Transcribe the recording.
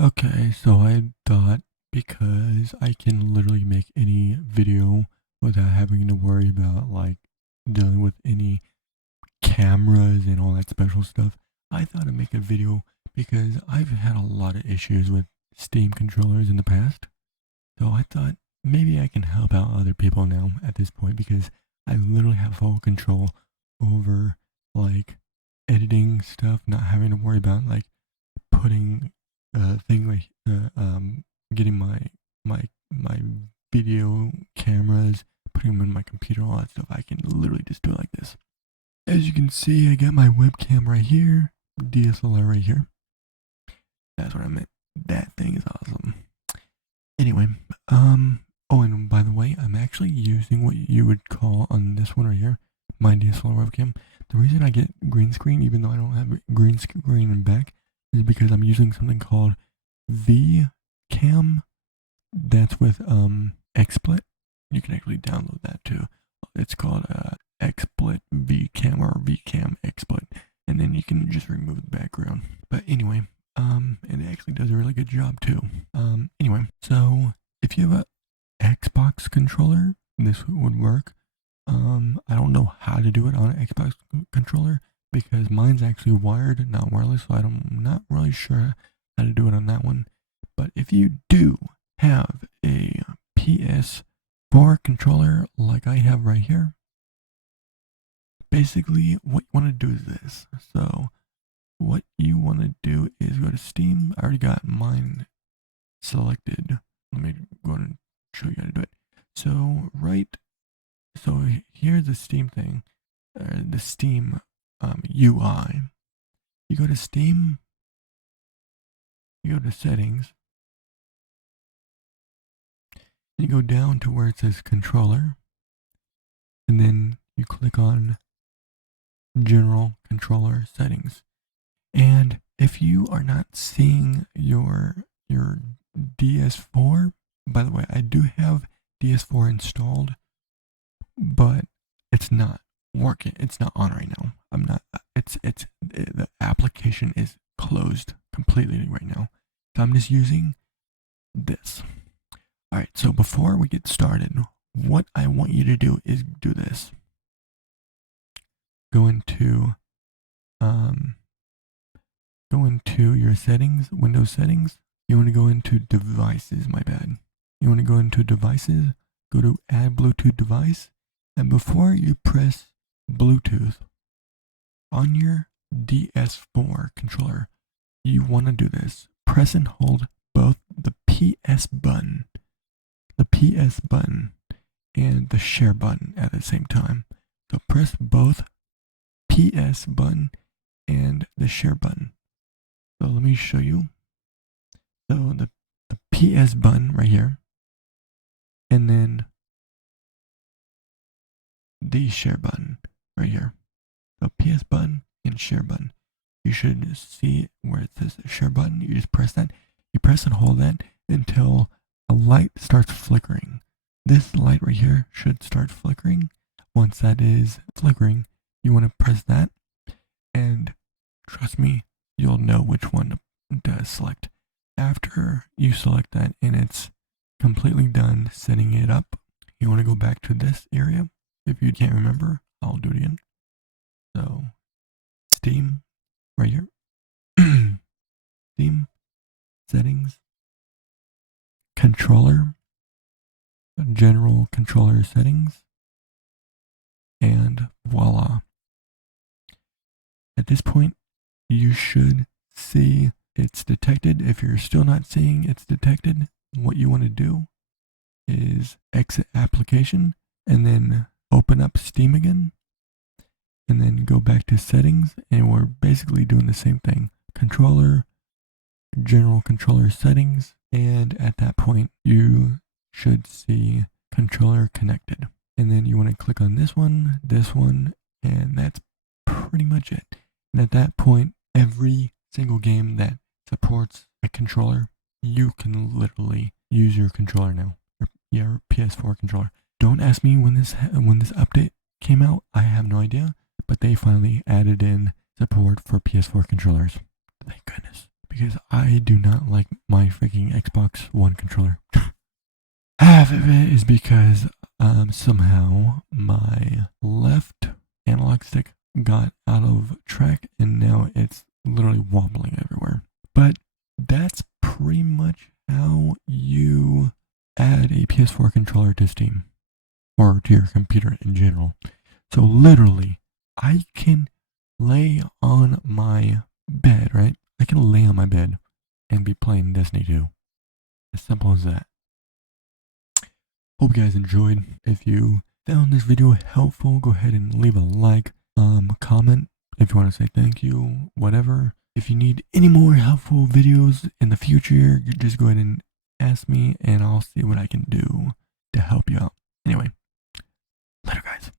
Okay, so I thought because I can literally make any video without having to worry about like dealing with any cameras and all that special stuff, I thought I'd make a video because I've had a lot of issues with Steam controllers in the past. So I thought maybe I can help out other people now at this point because I literally have full control over like editing stuff, not having to worry about like putting thing like getting my video cameras, putting them in my computer, all that stuff. I can literally just do it like this. As you can see, I got my webcam right here, DSLR right here. That's what I meant. That thing is awesome. Anyway, oh, and by the way, I'm actually using what you would call on this one right here, my DSLR webcam. The reason I get green screen, even though I don't have green screen in back, is because I'm using something called VCam. That's with XSplit. You can actually download that too. It's called XSplit VCam or VCam XSplit, and then you can just remove the background. But anyway, and it actually does a really good job too. Anyway, so if you have a Xbox controller, this would work. I don't know how to do it on an Xbox controller because mine's actually wired, not wireless, so I'm not really sure how to do it on that one. But if you do have a ps4 controller like I have right here, basically what you want to do is this. So what you want to do is go to Steam. I already got mine selected. Let me go ahead and show you how to do it. So here's the Steam thing, the Steam UI. You go to Steam, you go to settings, and you go down to where it says controller, and then you click on general controller settings. And if you are not seeing your DS4, by the way, I do have DS4 installed, but it's not working. It's not on right now. I'm not. The application is closed completely right now. So I'm just using this. All right. So before we get started, what I want you to do is do this. Go into your settings, Windows settings. You want to go into devices. My bad. You want to go into devices. Go to add Bluetooth device. And before you press Bluetooth on your DS4 controller, you want to do this. Press and hold both the PS button, and the share button at the same time. So press both PS button and the share button. So let me show you. So the PS button right here, and then the share button right here. So PS button and share button. You should see where it says share button. You just press that. You press and hold that until a light starts flickering. This light right here should start flickering. Once that is flickering, you want to press that, and trust me, you'll know which one to select. After you select that and it's completely done setting it up, you want to go back to this area. If you can't remember, I'll do it again. So, Steam, right here. Steam, settings, controller, general controller settings, and voila. At this point, you should see it's detected. If you're still not seeing it's detected, what you want to do is exit application and then open up Steam again, and then go back to settings, and we're basically doing the same thing. Controller, general controller settings, and at that point you should see controller connected. And then you want to click on this one, and that's pretty much it. And at that point, every single game that supports a controller, you can literally use your controller now. Your PS4 controller. Don't ask me when this update came out. I have no idea, but they finally added in support for PS4 controllers. Thank goodness. because I do not like my freaking Xbox One controller. Half of it is because somehow my left analog stick got out of track and now it's literally wobbling everywhere. But that's pretty much how you add a PS4 controller to Steam or to your computer in general. So literally, I can lay on my bed, right? I can lay on my bed and be playing Destiny 2. As simple as that. Hope you guys enjoyed. If you found this video helpful, go ahead and leave a like, comment if you want to say thank you, whatever. If you need any more helpful videos in the future, you just go ahead and ask me and I'll see what I can do to help you out. Anyway, later guys.